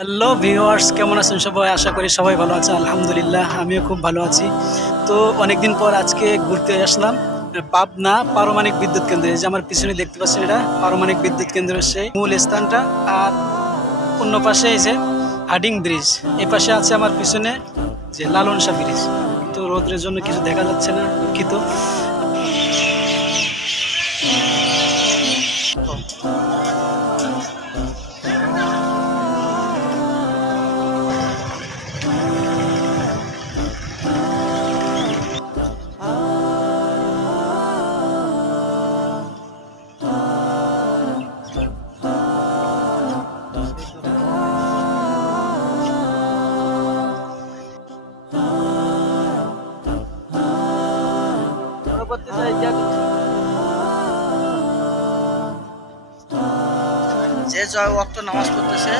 Hello viewers, কেমন আছেন সবাই? আশা করি সবাই ভালো আছে। আলহামদুলিল্লাহ, আমিও খুব ভালো আছি। তো অনেকদিন পর আজকে ঘুরতে আসলাম পাবনা পারমাণবিক বিদ্যুৎ কেন্দ্রে। এই যে আমার পিছনে দেখতে পাচ্ছেন, এটা পারমাণবিক বিদ্যুৎ কেন্দ্রের সেই মূল স্থানটা। আর অন্য পাশে এই যে হাডিং ব্রিজ, এই পাশে আছে আমার পিছনে যে লালন শাহ ব্রিজ। তো রোদ্রের জন্য কিছু দেখা যাচ্ছে না, দুঃখিত। যে জয় ওয়াক্ত নামাজ পড়তেছে